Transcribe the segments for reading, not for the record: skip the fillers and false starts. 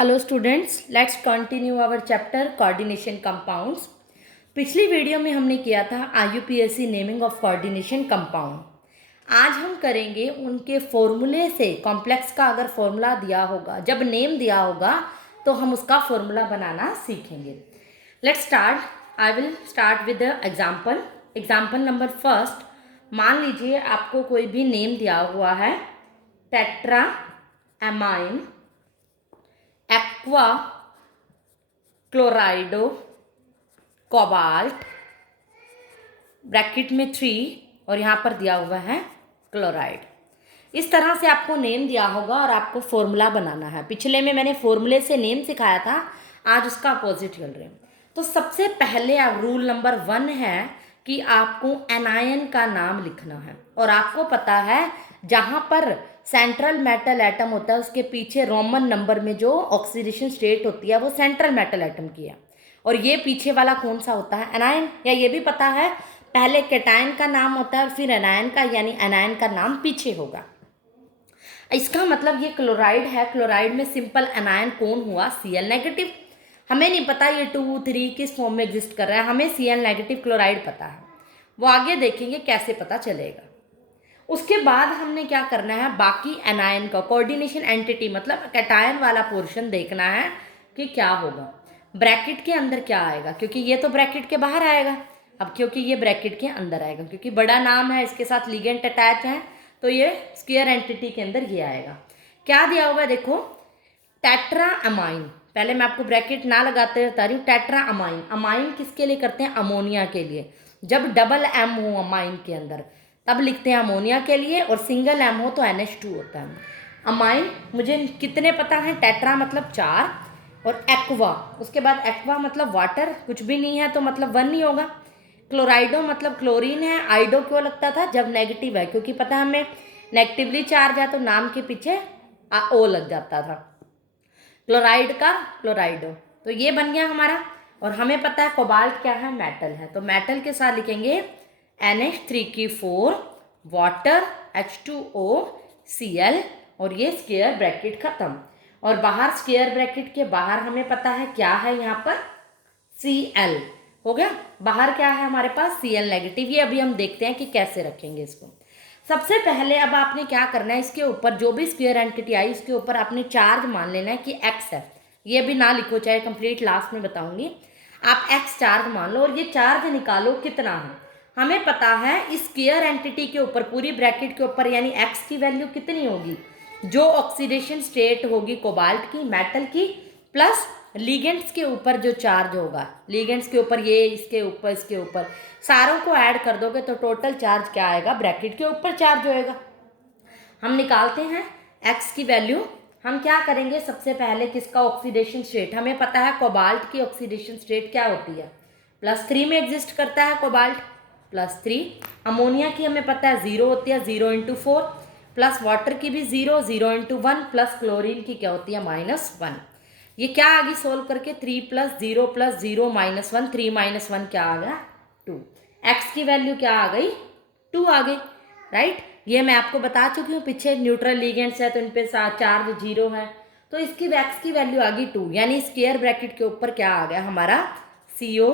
Hello students, let's continue our chapter coordination compounds. पिछली video में हमने किया था IUPAC naming of coordination compound. आज हम करेंगे उनके फॉर्मूले से। कॉम्प्लेक्स का अगर फॉर्मूला दिया होगा, जब नेम दिया होगा तो हम उसका फॉर्मूला बनाना सीखेंगे। Let's start. I will start with the example. Example number first, मान लीजिए आपको कोई भी नेम दिया हुआ है, tetra amine aqua क्लोराइडो cobalt, bracket में 3 और यहाँ पर दिया हुआ है क्लोराइड। इस तरह से आपको नेम दिया होगा और आपको फॉर्मूला बनाना है। पिछले में मैंने फॉर्मूले से नेम सिखाया था, आज उसका अपोजिट चल रहे हैं। तो सबसे पहले रूल नंबर 1 है कि आपको एनायन का नाम लिखना है। और आपको पता है जहाँ पर सेंट्रल मेटल एटम होता है उसके पीछे रोमन नंबर में जो ऑक्सीडेशन स्टेट होती है वो सेंट्रल मेटल एटम की है। और ये पीछे वाला कौन सा होता है? एनायन। या ये भी पता है पहले कैटायन का नाम होता है और फिर एनायन का, यानी एनायन का नाम पीछे होगा। इसका मतलब ये क्लोराइड है। क्लोराइड में सिंपल एनायन कौन हुआ? Cl negative. हमें नहीं पता ये 2, 3 किस फॉर्म में एग्जिस्ट कर रहा है, हमें Cl नेगेटिव क्लोराइड पता है। वो आगे देखेंगे कैसे पता चलेगा। उसके बाद हमने क्या करना है, बाकी एनायन का कोऑर्डिनेशन एंटिटी मतलब कैटायन वाला पोर्शन देखना है कि क्या होगा, ब्रैकेट के अंदर क्या आएगा, क्योंकि ये तो ब्रैकेट के बाहर आएगा। अब क्योंकि ये ब्रैकेट के अंदर आएगा, क्योंकि बड़ा नाम है, इसके साथ लिगेंड अटैच है, तो ये स्क्वायर एंटिटी के अंदर ये आएगा। क्या दिया हुआ है देखो, टेट्रा अमाइन। पहले मैं आपको ब्रैकेट ना लगाते बता रही हूँ। टेट्रा अमाइन, अमाइन किसके लिए करते हैं? अमोनिया के लिए। जब डबल एम हो अमाइन के अंदर तब लिखते हैं अमोनिया के लिए, और सिंगल एम हो तो NH2 होता है। अमाइन मुझे कितने पता है? टेट्रा मतलब 4 और एक्वा, उसके बाद एक्वा मतलब वाटर, कुछ भी नहीं है तो मतलब 1 नहीं होगा। क्लोराइडो मतलब क्लोरीन है। आइडो क्यों लगता था? जब नेगेटिव है, क्योंकि पता है हमें नेगेटिवली चार्ज है तो नाम के पीछे ओ लग जाता था। क्लोराइड का क्लोराइडो, तो ये बन गया हमारा। और हमें पता है कोबाल्ट क्या है? मेटल है, तो मेटल के साथ लिखेंगे NH3 वाटर H2O Cl, और ये स्क्वायर ब्रैकेट खत्म। और बाहर स्क्वायर ब्रैकेट के बाहर हमें पता है क्या है, यहाँ पर Cl हो गया। बाहर क्या है हमारे पास? Cl negative. ये अभी हम देखते हैं कि कैसे रखेंगे इसको। सबसे पहले अब आपने क्या करना है, इसके ऊपर जो भी स्क्वायर एंटिटी आई उसके ऊपर आपने चार्ज मान लेना है कि x है। ये भी ना लिखो, चाहे कंप्लीट लास्ट में बताऊंगी। आप x चार्ज मान लो और ये चार्ज निकालो कितना है। हमें पता है इस स्क्वायर एंटिटी के ऊपर, पूरी ब्रैकेट के ऊपर, यानी x की वैल्यू कितनी होगी? जो ऑक्सीडेशन स्टेट होगी कोबाल्ट की, मेटल की, प्लस लिगेंड्स के ऊपर जो चार्ज होगा, लिगेंड्स के ऊपर, ये इसके ऊपर, इसके ऊपर, सारों को ऐड कर दोगे तो टोटल चार्ज क्या आएगा? ब्रैकेट के ऊपर चार्ज होएगा। हम निकालते हैं x की वैल्यू। हम क्या करेंगे, सबसे पहले किसका ऑक्सीडेशन स्टेट? हमें पता है कोबाल्ट की ऑक्सीडेशन स्टेट क्या होती है? +3 में एग्जिस्ट करता है कोबाल्ट, +3। अमोनिया की हमें पता है 0 होती है, 0 × 4, प्लस वाटर की भी 0, 0 × 1, प्लस क्लोरीन की क्या होती है? -1। ये क्या आगे सोल्व करके? 3 + 0 + 0 -1, 3 - 1 क्या आ गया? 2। x की वैल्यू क्या आ गई? 2 आ गई, राइट। ये मैं आपको बता चुकी हूँ, पीछे न्यूट्रल लिगेंड्स है तो इन पे चार्ज 0 है, तो इसकी x की वैल्यू आ गई 2। यानी स्क्वायर ब्रैकेट के ऊपर क्या आ गया हमारा? CO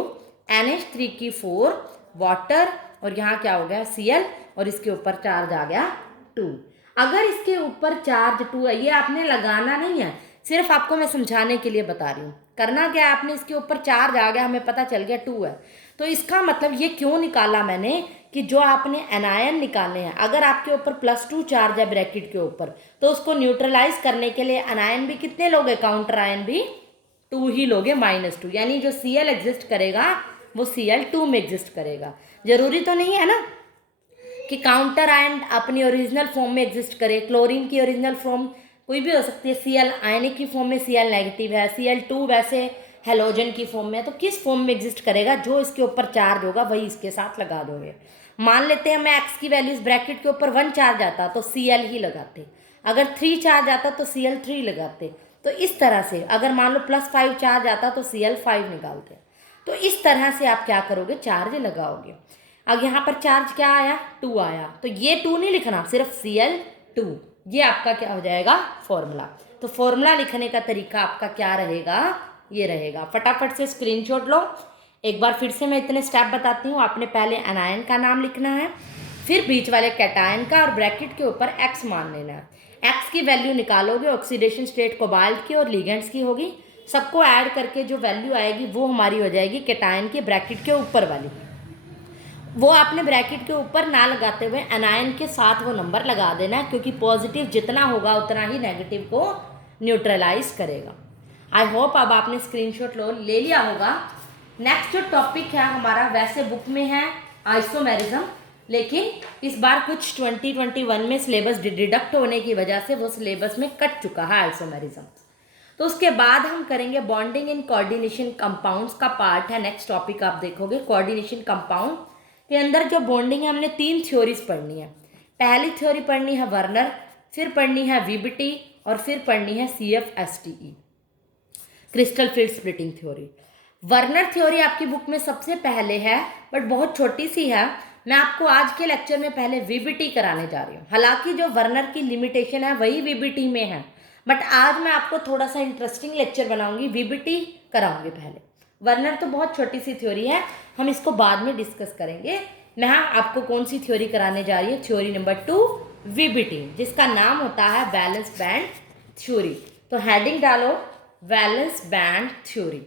NH3 वाटर, और यहाँ क्या हो गया? Cl, और इसके ऊपर चार्ज आ गया 2। अगर इसके ऊपर चार्ज 2 है, ये आपने लगाना नहीं है, सिर्फ आपको मैं समझाने के लिए बता रही हूँ। करना क्या है, आपने इसके ऊपर चार्ज आ गया, हमें पता चल गया 2 है, तो इसका मतलब ये क्यों निकाला मैंने कि जो आपने एनायन निकालने हैं, अगर आपके ऊपर +2 चार्ज है ब्रैकेट के ऊपर, तो उसको न्यूट्रलाइज करने के लिए एनायन भी कितने लोगे? काउंटर आयन भी 2 ही लोगे, -2। यानी जो Cl एग्जिस्ट करेगा वो Cl2 में एग्जिस्ट करेगा। जरूरी तो नहीं है ना कि काउंटर आयन अपनी ओरिजिनल फॉर्म में एग्जिस्ट करे। क्लोरीन की ओरिजिनल फॉर्म कोई भी हो सकती है। Cl आयनिक की फॉर्म में Cl नेगेटिव है, Cl2 वैसे हेलोजन की फॉर्म में, तो किस फॉर्म में एग्जिस्ट करेगा? जो इसके ऊपर चार्ज होगा वही इसके साथ लगा दोगे। मान लेते हैं मैं x की वैल्यू, इस ब्रैकेट के ऊपर 1 चार्ज आता तो Cl ही लगाते, अगर 3 चार्ज आता तो Cl3 लगाते। तो इस तरह से अगर मान लो +5 चार्ज आता तो Cl5 निकालते। तो इस तरह से आप क्या करोगे? चार्ज लगाओगे। अब यहाँ पर चार्ज क्या आया? 2 आया, तो ये 2 नहीं लिखना, सिर्फ Cl2। ये आपका क्या हो जाएगा? फॉर्मूला। तो फॉर्मूला लिखने का तरीका आपका क्या रहेगा, ये रहेगा। फटाफट से स्क्रीनशॉट लो। एक बार फिर से मैं इतने स्टेप बताती हूँ। आपने पहले एनायन का नाम लिखना है, फिर बीच वाले कैटायन का, और ब्रैकेट के ऊपर एक्स मान लेना है। एक्स की वैल्यू निकालोगे, ऑक्सीडेशन स्टेट कोबाल्ट की और लिगेंड्स की होगी। सबको ऐड करके जो वैल्यू आएगी वो हमारी हो जाएगी कैटायन की ब्रैकेट के ऊपर वाली। वो आपने ब्रैकेट के ऊपर ना लगाते हुए एनायन के साथ वो नंबर लगा देना है, क्योंकि पॉजिटिव जितना होगा उतना ही नेगेटिव को न्यूट्रलाइज करेगा। आई होप अब आपने स्क्रीनशॉट ले लिया होगा। नेक्स्ट जो टॉपिक है हमारा, वैसे बुक में है आइसोमेरिज्म, लेकिन इस बार कुछ 2021 में सिलेबस डिडक्ट होने की वजह से वो सिलेबस में कट चुका है आइसोमेरिज्म। तो उसके बाद हम करेंगे बॉन्डिंग इन कोऑर्डिनेशन कंपाउंड्स का पार्ट है नेक्स्ट टॉपिक। आप देखोगे कोऑर्डिनेशन कंपाउंड के अंदर जो बॉन्डिंग है, हमने 3 थ्योरीज पढ़नी है। पहली थ्योरी पढ़नी है वर्नर, फिर पढ़नी है वीबीटी, और फिर पढ़नी है CFSTE, crystal field splitting theory. Werner theory आपकी बुक में सबसे पहले है, बट बहुत छोटी सी है। मैं आपको आज के लेक्चर में पहले वीबीटी कराने जा रही हूँ। हालांकि जो वर्नर की लिमिटेशन है वही वीबीटी में है, बट आज मैं आपको थोड़ा सा इंटरेस्टिंग लेक्चर बनाऊंगी, वीबीटी कराऊंगी पहले। वर्नर तो बहुत छोटी सी थ्योरी है, हम इसको बाद में डिस्कस करेंगे। मैं आपको कौन सी थ्योरी कराने जा रही हूँ, थ्योरी नंबर 2 वीबीटी, जिसका नाम होता है वैलेंस बैंड थ्योरी। तो हेडिंग डालो वैलेंस बैंड थ्योरी।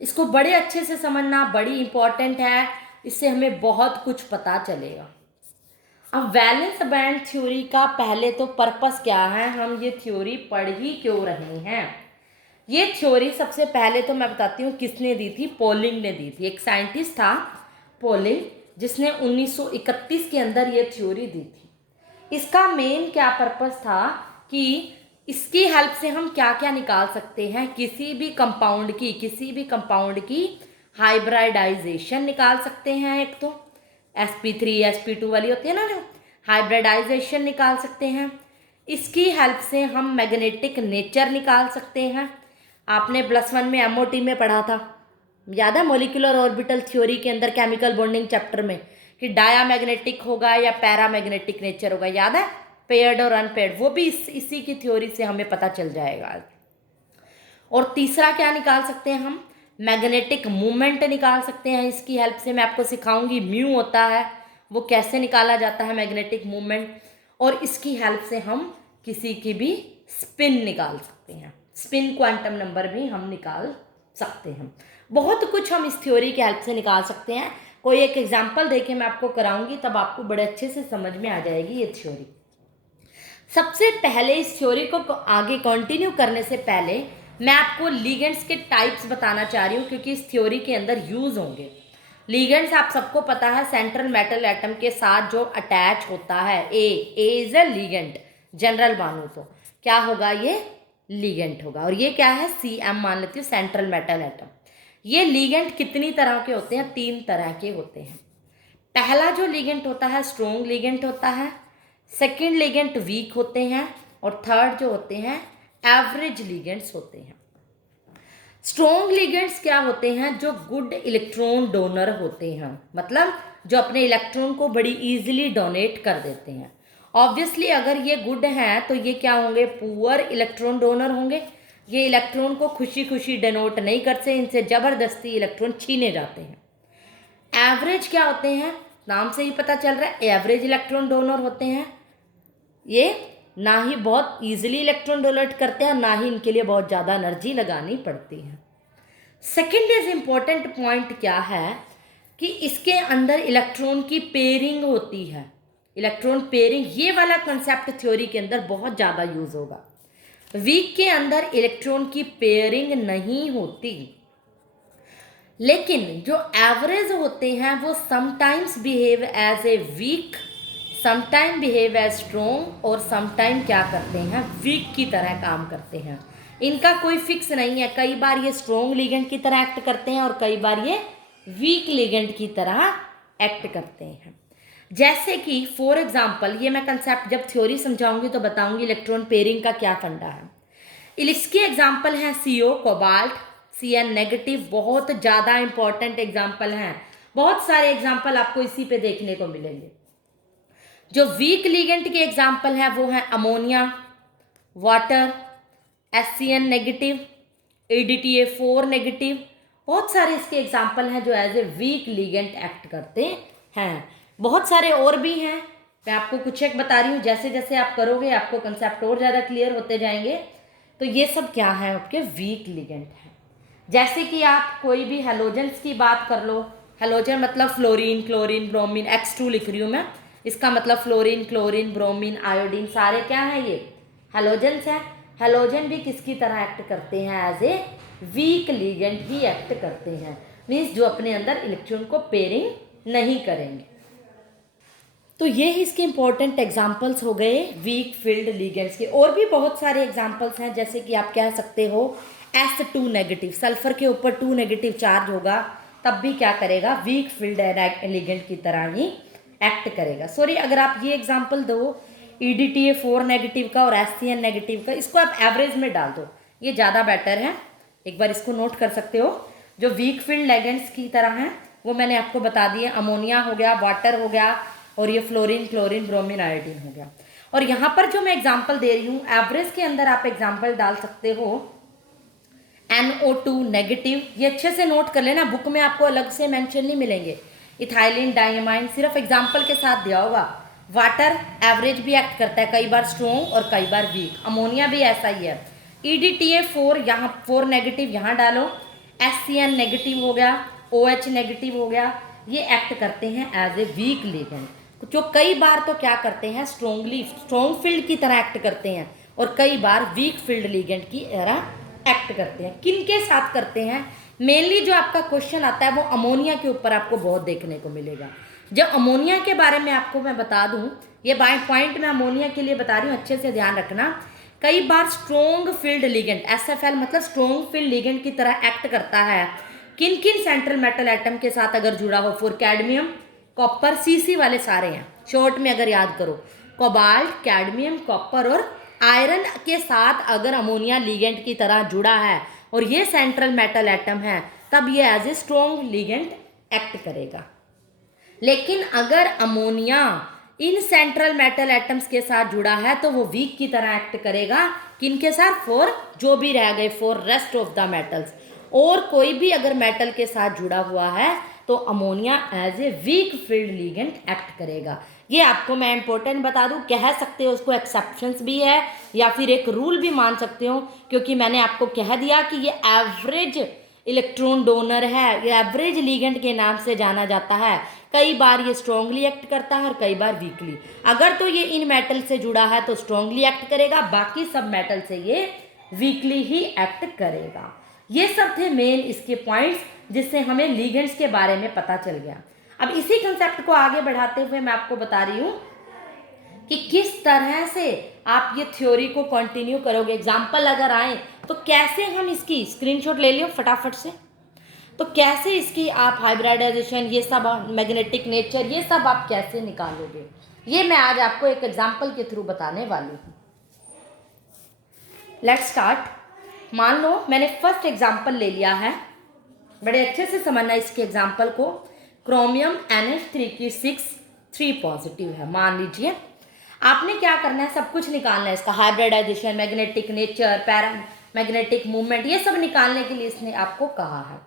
इसको बड़े अच्छे से समझना, बड़ी इंपॉर्टेंट है, इससे हमें बहुत कुछ पता चलेगा। अब वैलेंस बैंड थ्योरी का पहले तो पर्पस क्या है, हम ये थ्योरी पढ़ ही क्यों रहे हैं। ये थ्योरी सबसे पहले तो मैं बताती हूँ किसने दी थी, पोलिंग ने दी थी। एक साइंटिस्ट था पोलिंग, जिसने 1931 के अंदर ये थ्योरी दी थी। इसका मेन क्या पर्पस था कि इसकी हेल्प से हम क्या क्या निकाल सकते हैं, किसी भी कंपाउंड की हाइब्रिडाइजेशन निकाल सकते हैं। एक तो sp3 sp2 वाली होती है ना, जो हाइब्रिडाइजेशन निकाल सकते हैं। इसकी हेल्प से हम मैग्नेटिक नेचर निकाल सकते हैं। आपने +1 में MOT में पढ़ा था, याद है, मोलिकुलर ऑर्बिटल थ्योरी के अंदर केमिकल बॉन्डिंग चैप्टर में, कि डायामैग्नेटिक होगा या पैरामैग्नेटिक नेचर होगा, याद है, पेयर्ड और अनपेयर्ड। वो भी इसी की थ्योरी से हमें पता चल जाएगा। और तीसरा क्या निकाल सकते हैं हम, मैग्नेटिक मूवमेंट निकाल सकते हैं। इसकी हेल्प से मैं आपको सिखाऊंगी म्यू होता है वो कैसे निकाला जाता है, मैग्नेटिक मूवमेंट। और इसकी हेल्प से हम किसी की भी स्पिन निकाल सकते हैं, स्पिन क्वांटम नंबर भी हम निकाल सकते हैं। बहुत कुछ हम इस थ्योरी की हेल्प से निकाल सकते हैं। कोई एक एग्जाम्पल देके मैं आपको कराऊंगी, तब आपको बड़े अच्छे से समझ में आ जाएगी ये थ्योरी। सबसे पहले इस थ्योरी को आगे कंटिन्यू करने से पहले मैं आपको लिगेंड्स के टाइप्स बताना चाह रही हूँ, क्योंकि इस थ्योरी के अंदर यूज होंगे। लिगेंड्स आप सबको पता है, सेंट्रल मेटल एटम के साथ जो अटैच होता है, ए इज अ लिगेंड। जनरल मानू तो क्या होगा, ये लिगेंड होगा। और ये क्या है, CM मान लेती हूँ, सेंट्रल मेटल एटम। ये लिगेंड कितनी तरह के होते हैं, 3 तरह के होते हैं। पहला जो लिगेंड होता है स्ट्रॉन्ग लिगेंड होता है, सेकेंड लिगेंड वीक होते हैं, और थर्ड जो होते हैं एवरेज लिगेंड्स होते हैं। स्ट्रॉन्ग लिगेंड्स क्या होते हैं, जो गुड इलेक्ट्रॉन डोनर होते हैं, मतलब जो अपने इलेक्ट्रॉन को बड़ी इजीली डोनेट कर देते हैं। ऑब्वियसली अगर ये गुड हैं तो ये क्या होंगे, पुअर इलेक्ट्रॉन डोनर होंगे। ये इलेक्ट्रॉन को खुशी खुशी डोनेट नहीं करते, इनसे ज़बरदस्ती इलेक्ट्रॉन छीने जाते हैं। एवरेज क्या होते हैं, नाम से ही पता चल रहा है, एवरेज इलेक्ट्रॉन डोनर होते हैं। ये ना ही बहुत ईजिली इलेक्ट्रॉन डोनेट करते हैं, ना ही इनके लिए बहुत ज़्यादा एनर्जी लगानी पड़ती है। सेकेंड इज इम्पॉर्टेंट पॉइंट क्या है कि इसके अंदर इलेक्ट्रॉन की पेयरिंग होती है। इलेक्ट्रॉन पेयरिंग, ये वाला कंसेप्ट थ्योरी के अंदर बहुत ज़्यादा यूज होगा। वीक के अंदर इलेक्ट्रॉन की पेयरिंग नहीं होती, लेकिन जो एवरेज होते हैं वो sometimes behave as a weak, sometime behave as strong, और समटाइम क्या करते हैं, वीक की तरह काम करते हैं। इनका कोई फिक्स नहीं है, कई बार ये स्ट्रॉन्ग लिगेंड की तरह एक्ट करते हैं और कई बार ये वीक लिगेंड की तरह एक्ट करते हैं। जैसे कि फॉर एग्जांपल, ये मैं कंसेप्ट जब थ्योरी समझाऊंगी तो बताऊंगी इलेक्ट्रॉन पेयरिंग का क्या फंडा है। इसके एग्जाम्पल हैं CO कोबाल्ट, Cn नेगेटिव, बहुत ज़्यादा इंपॉर्टेंट एग्जाम्पल हैं। बहुत सारे एग्जाम्पल आपको इसी पे देखने को मिलेंगे। जो वीक लिगेंड के एग्जाम्पल हैं वो हैं ammonia, water, HCN negative, ADTA4 negative, बहुत सारे इसके एग्जाम्पल हैं जो as a weak ligand act करते हैं। बहुत सारे और भी हैं, मैं आपको कुछ एक बता रही हूँ, जैसे जैसे आप करोगे आपको कंसेप्ट और ज़्यादा क्लियर होते जाएंगे। तो ये सब क्या है, आपके वीक लिगेंड हैं। जैसे कि आप कोई भी हेलोजेंस की बात कर लो, हेलोजन मतलब फ्लोरीन, क्लोरीन, ब्रोमीन, X2 लिख रही हूँ मैं, इसका मतलब फ्लोरीन, क्लोरीन, ब्रोमीन, आयोडीन, सारे क्या हैं, ये हेलोजेंस हैं। हेलोजन भी किसकी तरह एक्ट करते हैं, एज ए वीक लिगेंड ही एक्ट करते हैं, मीन्स जो अपने अंदर इलेक्ट्रॉन को पेयरिंग नहीं करेंगे। तो ये ही इसके इंपॉर्टेंट एग्जाम्पल्स हो गए वीक फील्ड लिगेंड्स के। और भी बहुत सारे एग्जाम्पल्स हैं, जैसे कि आप कह सकते हो S2 नेगेटिव, सल्फर के ऊपर 2 नेगेटिव चार्ज होगा तब भी क्या करेगा, वीक फील्ड लिगेंड की तरह ही एक्ट करेगा। सॉरी, अगर आप ये एग्जाम्पल दो EDTA4 नेगेटिव का और HCN नेगेटिव का, इसको आप एवरेज में डाल दो, ये ज़्यादा बेटर है। एक बार इसको नोट कर सकते हो। जो वीक फील्ड लिगेंड्स की तरह हैं वो मैंने आपको बता दिए, अमोनिया हो गया, वाटर हो गया, और ये फ्लोरीन, क्लोरीन, ब्रोमीन, आयोडीन हो गया। और यहाँ पर जो मैं एग्जाम्पल दे रही हूँ, एवरेज के अंदर आप एग्जाम्पल डाल सकते हो NO2 नेगेटिव, ये अच्छे से नोट कर लेना, बुक में आपको अलग से मेंशन नहीं मिलेंगे। इथाइलिन, डायमाइन, सिर्फ एग्जाम्पल के साथ दिया होगा। वाटर एवरेज भी एक्ट करता है, कई बार स्ट्रॉन्ग और कई बार वीक। अमोनिया भी ऐसा ही है। EDTA4 यहाँ 4 नेगेटिव यहाँ डालो, HCN नेगेटिव हो गया, OH नेगेटिव हो गया, ये एक्ट करते हैं एज ए वीक लिगेंड, जो कई बार तो क्या करते हैं, स्ट्रॉन्ग फील्ड की तरह एक्ट करते हैं, और कई बार वीक फील्ड लिगेंड की तरह एक्ट करते हैं। किन के साथ करते हैं, मेनली जो आपका क्वेश्चन आता है वो अमोनिया के ऊपर आपको बहुत देखने को मिलेगा। जब अमोनिया के बारे में आपको मैं बता दूं, ये बाय पॉइंट मैं अमोनिया के लिए बता रही हूँ, अच्छे से ध्यान रखना। कई बार स्ट्रॉन्ग फील्ड लिगेंड, SFL मतलब स्ट्रॉन्ग फील्ड लिगेंड की तरह एक्ट करता है। किन किन सेंट्रल मेटल एटम के साथ अगर जुड़ा हो, फॉर कैडमियम, कॉपर, CC वाले सारे हैं, शॉर्ट में अगर याद करो, कोबाल्ट, कैडमियम, कॉपर और आयरन के साथ अगर अमोनिया लिगेंड की तरह जुड़ा है और ये सेंट्रल मेटल एटम है, तब ये as a strong ligand act करेगा। लेकिन अगर अमोनिया इन सेंट्रल मेटल एटम्स के साथ जुड़ा है तो वो वीक की तरह एक्ट करेगा। किन के साथ, फॉर जो भी रह गए, for rest of the metals. और कोई भी अगर मेटल के साथ जुड़ा हुआ है तो ammonia as a weak field ligand act करेगा। ये आपको मैं इंपॉर्टेंट बता दूं, कह सकते हो उसको एक्सेप्शंस भी है या फिर एक रूल भी मान सकते हो, क्योंकि मैंने आपको कह दिया कि ये एवरेज इलेक्ट्रॉन डोनर है, ये एवरेज लिगेंड के नाम से जाना जाता है। कई बार ये स्ट्रांगली एक्ट करता है और कई बार वीकली। अगर तो ये इन मेटल से जुड़ा है तो स्ट्रांगली एक्ट करेगा, बाकी सब मेटल से ये वीकली ही एक्ट करेगा। ये सब थे मेन इसके पॉइंट्स, जिससे हमें लिगेंड्स के बारे में पता चल गया। अब इसी कंसेप्ट को आगे बढ़ाते हुए मैं आपको बता रही हूँ कि किस तरह से आप ये थ्योरी को कंटिन्यू करोगे। एग्जाम्पल अगर आए तो कैसे हम इसकी स्क्रीनशॉट ले लियो फटाफट से, तो कैसे इसकी आप हाइब्रिडाइजेशन, ये सब मैग्नेटिक नेचर, ये सब आप कैसे निकालोगे, ये मैं आज आपको एक एग्जाम्पल के थ्रू बताने वाली हूँ। Let's start. मान लो मैंने फर्स्ट एग्जाम्पल ले लिया है, बड़े अच्छे से समझना इसके एग्जाम्पल को। क्रोमियम NH3 की 6 पॉजिटिव है, मान लीजिए। आपने क्या करना है, सब कुछ निकालना है इसका, hybridisation, magnetic nature, paramagnetic movement, ये सब निकालने के लिए इसने आपको कहा है।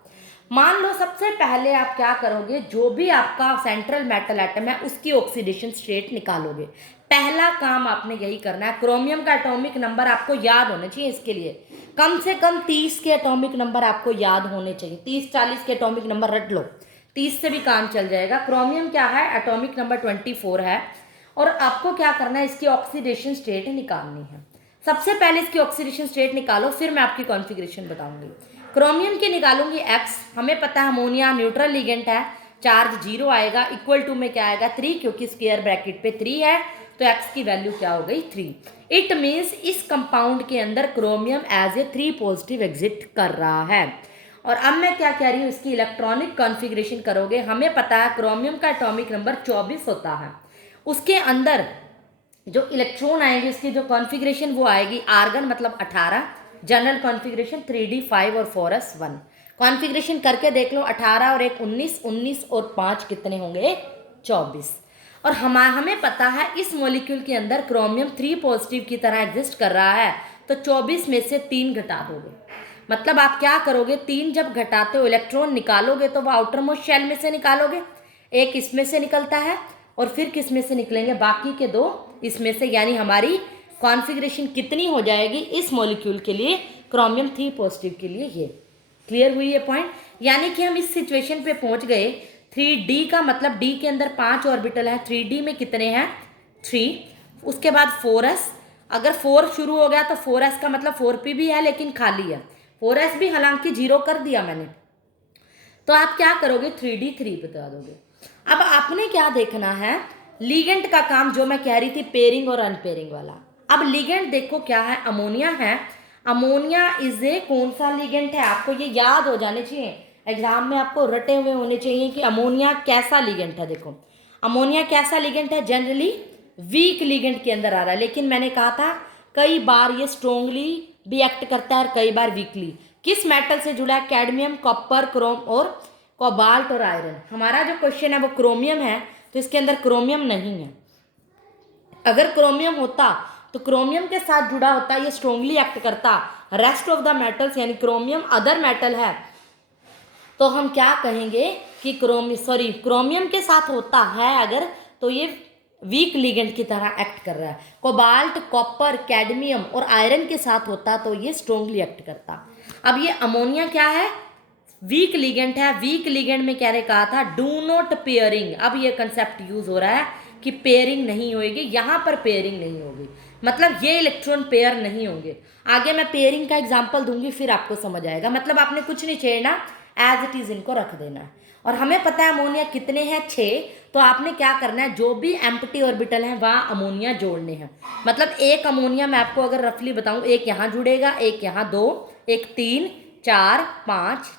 मान लो सबसे पहले आप क्या करोगे, जो भी आपका सेंट्रल मेटल एटम है उसकी ऑक्सीडेशन स्टेट निकालोगे। पहला काम आपने यही करना है। क्रोमियम का एटॉमिक नंबर आपको याद होने चाहिए, इसके लिए कम से कम 30 के एटॉमिक नंबर आपको याद होने चाहिए। 30-40 के एटॉमिक नंबर रट लो, 30 से भी काम चल जाएगा। क्रोमियम क्या है, एटॉमिक नंबर 24 है, और आपको क्या करना है, इसकी ऑक्सीडेशन स्टेट निकालनी है। सबसे पहले इसकी ऑक्सीडेशन स्टेट निकालो, फिर मैं आपकी कॉन्फ़िगरेशन बताऊंगी। क्रोमियम की निकालूंगी X, हमें पता है अमोनिया न्यूट्रल लिगेंड है, चार्ज 0 आएगा, इक्वल टू में क्या आएगा 3, क्योंकि स्क्वायर ब्रैकेट पे 3 है, तो X की वैल्यू क्या हो गई 3। इट मीन्स इस कंपाउंड के अंदर chromium as a 3 positive exist कर रहा है। और अब मैं क्या कह रही हूँ, इसकी इलेक्ट्रॉनिक कॉन्फ़िगरेशन करोगे। हमें पता है क्रोमियम का एटॉमिक नंबर 24 होता है, उसके अंदर जो इलेक्ट्रॉन आएंगे उसकी जो कॉन्फ़िगरेशन वो आएगी आर्गन मतलब 18, जनरल कॉन्फ़िगरेशन 3d5 और 4s1। कॉन्फ़िगरेशन करके देख लो, 18 और 1 19, 19 और 5 कितने होंगे 24। और हमें पता है इस मॉलिक्यूल के अंदर क्रोमियम 3 पॉजिटिव की तरह एग्जिस्ट कर रहा है, तो 24 में से 3 घटा दोगे। मतलब आप क्या करोगे, 3 जब घटाते हो इलेक्ट्रॉन निकालोगे तो वह आउटर मोस्ट शेल में से निकालोगे, एक इसमें से निकलता है और फिर किस में से निकलेंगे, बाकी के 2 इसमें से। यानी हमारी कॉन्फ़िगरेशन कितनी हो जाएगी इस मॉलिक्यूल के लिए, क्रोमियम 3 पॉजिटिव के लिए। ये क्लियर हुई ये पॉइंट। यानी कि हम इस सिचुएशन पे पहुंच गए 3D का मतलब D के अंदर 5 ऑर्बिटल है, 3D में कितने हैं 3, उसके बाद 4s, अगर 4 शुरू हो गया तो 4s का मतलब 4p भी है लेकिन खाली है, 4s भी हालांकि 0 कर दिया मैंने। तो आप क्या करोगे 3D3 बता दोगे। अब आपने क्या देखना है, लिगेंड का काम जो मैं कह रही थी पेयरिंग और अनपेयरिंग वाला। अब लिगेंड देखो क्या है, अमोनिया है। अमोनिया इज ए कौन सा लिगेंड है, आपको ये याद हो जाने चाहिए, एग्जाम में आपको रटे हुए होने चाहिए कि अमोनिया कैसा लिगेंड है। देखो अमोनिया कैसा लिगेंड है, जनरली वीक लिगेंड के अंदर आ रहा है, लेकिन मैंने कहा था कई बार ये स्ट्रोंगली भी एक्ट करता है और कई बार वीकली। किस मेटल से जुड़ा है, कैडमियम, कॉपर, क्रोम और कोबाल्ट और आयरन। हमारा जो क्वेश्चन है वो क्रोमियम है, तो इसके अंदर क्रोमियम नहीं है। अगर क्रोमियम होता तो क्रोमियम के साथ जुड़ा होता, ये स्ट्रोंगली एक्ट करता। रेस्ट ऑफ द मेटल्स यानी क्रोमियम अदर मेटल है, तो हम क्या कहेंगे कि क्रोमियम के साथ होता है अगर, तो ये वीक लिगेंड की तरह एक्ट कर रहा है। कोबाल्ट, कॉपर, कैडमियम और आयरन के साथ होता तो ये स्ट्रोंगली एक्ट करता। अब ये अमोनिया क्या है, वीक लिगेंड है। वीक लिगेंड में क्या कहा था, डू नॉट पेयरिंग। अब ये कंसेप्ट यूज हो रहा है कि पेयरिंग नहीं होगी, यहाँ पर पेयरिंग नहीं होगी, मतलब ये इलेक्ट्रॉन पेयर नहीं होंगे। आगे मैं पेयरिंग का एग्जांपल दूंगी फिर आपको समझ आएगा। मतलब आपने कुछ नहीं छेड़ना, एज इट इज इनको रख देना है। और हमें पता है अमोनिया कितने हैं 6, तो आपने क्या करना है, जो भी एम्प्टी ऑर्बिटल हैं वहाँ अमोनिया जोड़ने हैं। मतलब एक अमोनिया मैं आपको अगर रफली बताऊं, एक यहाँ जुड़ेगा, एक यहाँ 2, एक 3, 4, 5,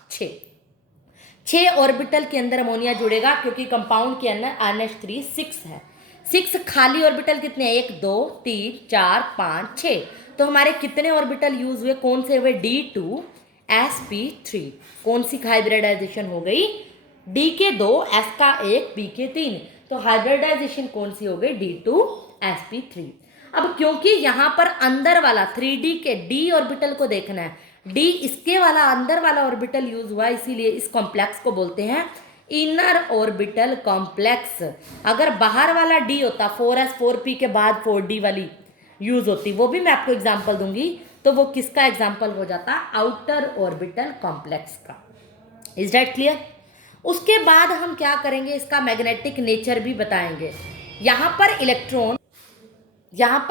6 ऑर्बिटल के अंदर अमोनिया जुड़ेगा, क्योंकि कंपाउंड के अंदर NH3 6 है। 6 खाली ऑर्बिटल कितने हैं, 1, 2, 3, 4, 5, 6। तो हमारे कितने ऑर्बिटल यूज हुए, कौन से हुए, D2sp3। कौन सी हाइब्रिडाइजेशन हो गई, D के 2, S का 1, B के 3। तो हाइब्रिडाइजेशन कौन सी हो गई, D2sp3। अब क्योंकि यहाँ पर अंदर वाला 3D के D ऑर्बिटल को देखना है, D इसके वाला अंदर वाला ऑर्बिटल यूज हुआ, इसीलिए इस कॉम्प्लेक्स को बोलते हैं इनर ऑर्बिटल कॉम्प्लेक्स। अगर बाहर वाला D होता, 4s 4p के बाद 4d वाली यूज होती, वो भी मैं आपको एग्जांपल दूंगी, तो वो किसका एग्जांपल हो जाता, आउटर ऑर्बिटल कॉम्प्लेक्स का। Is that clear. उसके बाद हम क्या करेंगे, इसका मैग्नेटिक नेचर भी बताएंगे। यहाँ पर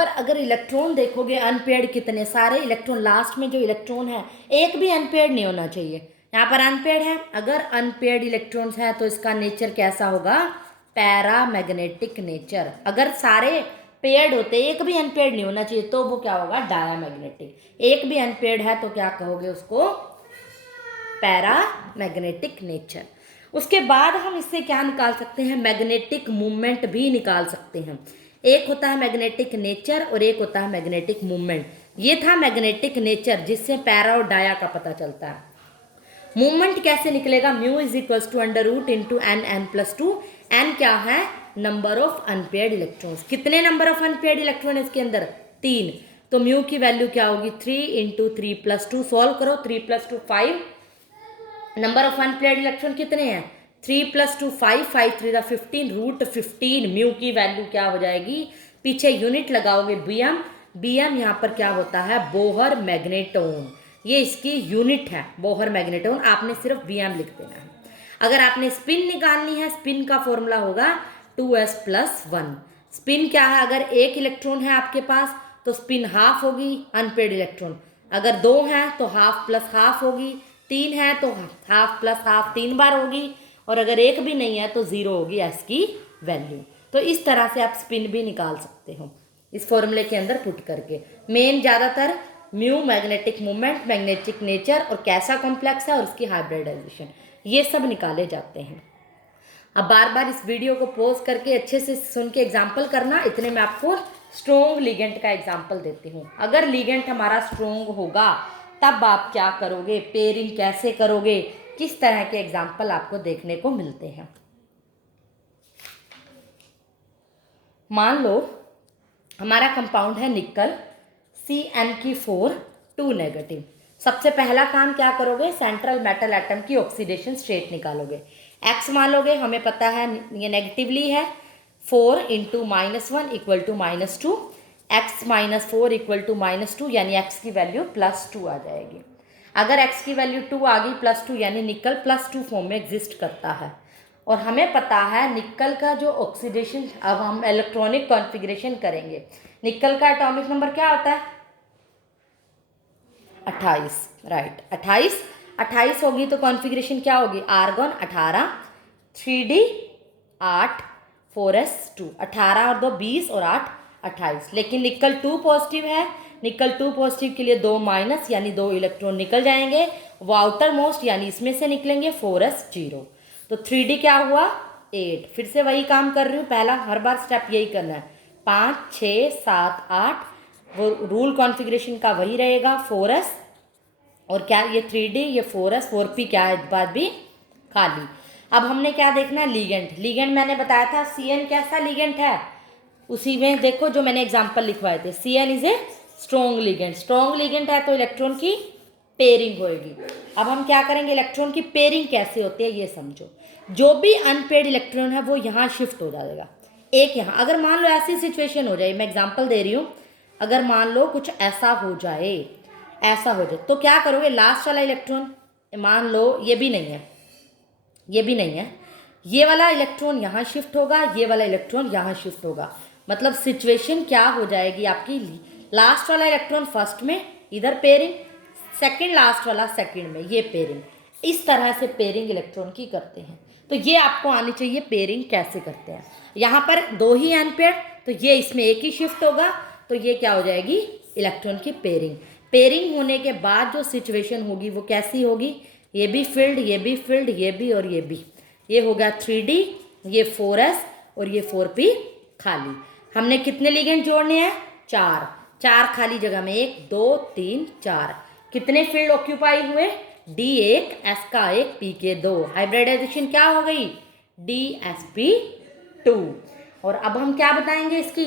अगर इलेक्ट्रॉन देखोगे अनपेयर्ड कितने सारे इलेक्ट्रॉन, लास्ट में जो इलेक्ट्रॉन है एक भी अनपेयर्ड नहीं होना चाहिए। यहाँ पर अनपेयर्ड है, अगर अनपेयर्ड इलेक्ट्रॉन्स हैं तो इसका नेचर कैसा होगा, पैरामैग्नेटिक नेचर। अगर सारे पेयर्ड होते, एक भी अनपेयर्ड नहीं होना चाहिए, तो वो क्या होगा, डायामैग्नेटिक। एक भी अनपेयर्ड है तो क्या कहोगे उसको, पैरामैग्नेटिक नेचर। उसके बाद हम इससे क्या निकाल सकते हैं, मैग्नेटिक मूवमेंट भी निकाल सकते हैं। एक होता है मैग्नेटिक नेचर और एक होता है मैग्नेटिक मूवमेंट। ये था मैग्नेटिक नेचर जिससे पैरा और डाया का पता चलता है। मूवमेंट कैसे निकलेगा, mu is equals to √(n)n+2। n क्या है, नंबर ऑफ अनपेयर्ड इलेक्ट्रॉन्स। कितने नंबर ऑफ अनपेयर्ड इलेक्ट्रॉन इसके अंदर, 3। तो म्यू की वैल्यू क्या होगी, 3 × 3+2। सॉल्व करो, 3+2 5। नंबर ऑफ अनपेयर्ड इलेक्ट्रॉन कितने हैं, 3+2 5, 5 3 15, √15। म्यू की वैल्यू क्या हो जाएगी, पीछे यूनिट लगाओगे BM। BM यहाँ पर क्या होता है, बोहर मैग्नेटोन, ये इसकी यूनिट है बोहर मैग्नेटोन। आपने सिर्फ BM लिख देना है। अगर आपने स्पिन निकालनी है, स्पिन का फॉर्मूला होगा 2s+1। स्पिन क्या है, अगर एक इलेक्ट्रॉन है आपके पास तो स्पिन हाफ होगी अनपेयर्ड इलेक्ट्रॉन, अगर 2 हैं तो हाफ प्लस हाफ होगी, 3 है तो हाफ प्लस हाफ 3 बार होगी, और अगर एक भी नहीं है तो 0 होगी एस की वैल्यू। तो इस तरह से आप स्पिन भी निकाल सकते हो इस फॉर्मूले के अंदर पुट करके। मेन ज़्यादातर mu, magnetic movement, magnetic nature और कैसा कॉम्प्लेक्स है और उसकी हाइब्रिडाइजेशन, ये सब निकाले जाते हैं। अब बार बार इस वीडियो को पॉज करके अच्छे से सुन के एग्जाम्पल करना। इतने में आपको स्ट्रोंग लिगेंड का एग्जाम्पल देती हूँ। अगर लिगेंड हमारा स्ट्रोंग होगा तब आप क्या करोगे, पेयरिंग कैसे करोगे, किस तरह के एग्जाम्पल आपको देखने को मिलते हैं। मान लो हमारा कंपाउंड है निकल, CN4 2 नेगेटिव। सबसे पहला काम क्या करोगे, सेंट्रल मेटल एटम की ऑक्सीडेशन स्टेट निकालोगे। एक्स मान लोगे, हमें पता है ये नेगेटिवली है, 4 × -1 = -2, x - 4 = -2, यानी x की वैल्यू +2 आ जाएगी। अगर x की वैल्यू 2 आ गई +2, यानी निकल +2 फॉर्म में एग्जिस्ट करता है। और हमें पता है निकल का जो ऑक्सीडेशन, अब हम इलेक्ट्रॉनिक कॉन्फ़िगरेशन करेंगे। निकल का एटॉमिक नंबर क्या होता है, 28, राइट। 28 होगी तो कॉन्फ़िगरेशन क्या होगी, आर्गन 18, 3D 8, 4s 2, 18 और 2 20 और 8 28। लेकिन निकल 2 पॉजिटिव है, निकल 2 पॉजिटिव के लिए 2 माइनस यानी 2 इलेक्ट्रॉन निकल जाएंगे, वो आउटर मोस्ट यानी इसमें से निकलेंगे, 4s 0। तो 3D क्या हुआ 8। फिर से वही काम कर रही हूँ, पहला हर बार स्टेप यही करना है, 5 6 7 8, वो रूल कॉन्फ़िगरेशन का वही रहेगा, 4s और क्या ये 3D, ये 4s 4p क्या है, बाद भी खाली। अब हमने क्या देखना है, लीगेंट। लीगेंट मैंने बताया था CN कैसा लीगेंट है, उसी में देखो जो मैंने एग्जांपल लिखवाए थे, CN is a strong ligand. Strong ligand है तो इलेक्ट्रॉन की पेयरिंग होएगी। अब हम क्या करेंगे, इलेक्ट्रॉन की पेयरिंग कैसे होती है ये समझो। जो भी अनपेयर्ड इलेक्ट्रॉन है वो यहाँ शिफ्ट हो जाएगा, एक यहाँ। अगर मान लो ऐसी सिचुएशन हो जाए, मैं एग्जाम्पल दे रही हूँ, अगर मान लो कुछ ऐसा हो जाए, ऐसा हो जाए तो क्या करोगे, लास्ट वाला इलेक्ट्रॉन, मान लो ये भी नहीं है, ये भी नहीं है, ये वाला इलेक्ट्रॉन यहाँ शिफ्ट होगा, ये वाला इलेक्ट्रॉन यहाँ शिफ्ट होगा। मतलब सिचुएशन क्या हो जाएगी आपकी, लास्ट वाला इलेक्ट्रॉन फर्स्ट में इधर पेयरिंग, सेकंड लास्ट वाला सेकंड में ये पेयरिंग। इस तरह से पेयरिंग इलेक्ट्रॉन की करते हैं। तो ये आपको आनी चाहिए पेयरिंग कैसे करते हैं। यहाँ पर 2 ही अनपेयर्ड, तो ये इसमें एक ही शिफ्ट होगा, तो ये क्या हो जाएगी, इलेक्ट्रॉन की पेयरिंग। पेयरिंग होने के बाद जो सिचुएशन होगी वो कैसी होगी, ये भी फील्ड, ये भी फील्ड, ये भी और ये भी। ये हो गया 3D, ये 4s और ये 4p खाली। हमने कितने लिगेंड जोड़ने हैं, 4 खाली जगह में 1 2 3 4। कितने फील्ड ऑक्यूपाई हुए, D 1, S का 1, P के 2। हाइब्रिडाइजेशन क्या हो गई, DsP2। और अब हम क्या बताएंगे इसकी,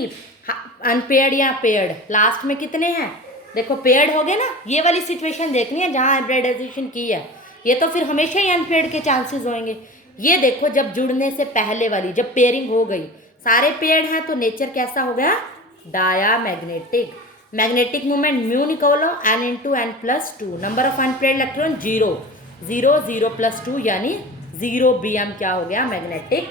अनपेयर्ड या पेयर्ड, लास्ट में कितने हैं, देखो पेयर्ड हो गए ना। ये वाली सिचुएशन देखनी है जहाँ हाइब्रिडाइजेशन की है, ये तो फिर हमेशा ही अनपेयर्ड के चांसेस होंगे। ये देखो जब जुड़ने से पहले वाली, जब पेयरिंग हो गई, सारे पेयर्ड हैं तो नेचर कैसा हो गया, डायामैग्नेटिक। मैग्नेटिक मूवमेंट म्यू निकालो, n × n + 2, number of unpaired electron 0 0 0 + 2 यानी 0 bm क्या हो गया, मैग्नेटिक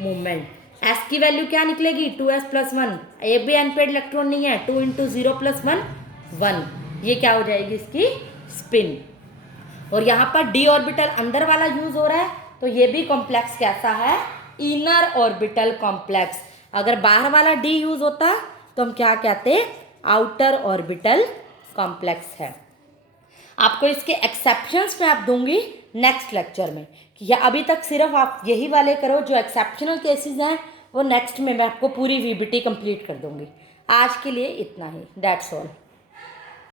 मूवमेंट। s की वैल्यू क्या निकलेगी, 2s + 1, एक भी अनपेयर्ड इलेक्ट्रॉन नहीं है, 2 × 0 + 1 1, ये क्या हो जाएगी इसकी स्पिन। और यहाँ पर d ऑर्बिटल अंदर वाला यूज हो रहा है, तो ये भी कॉम्प्लेक्स कैसा है, इनर ऑर्बिटल कॉम्प्लेक्स। अगर बाहर वाला d यूज होता तो हम क्या कहते, आउटर ऑर्बिटल कॉम्प्लेक्स है। आपको इसके एक्सेप्शंस मैं आप दूंगी नेक्स्ट लेक्चर में, कि या अभी तक सिर्फ आप यही वाले करो, जो एक्सेप्शनल केसेस हैं वो नेक्स्ट में मैं आपको पूरी VBT कंप्लीट कर दूंगी। आज के लिए इतना ही, दैट्स ऑल।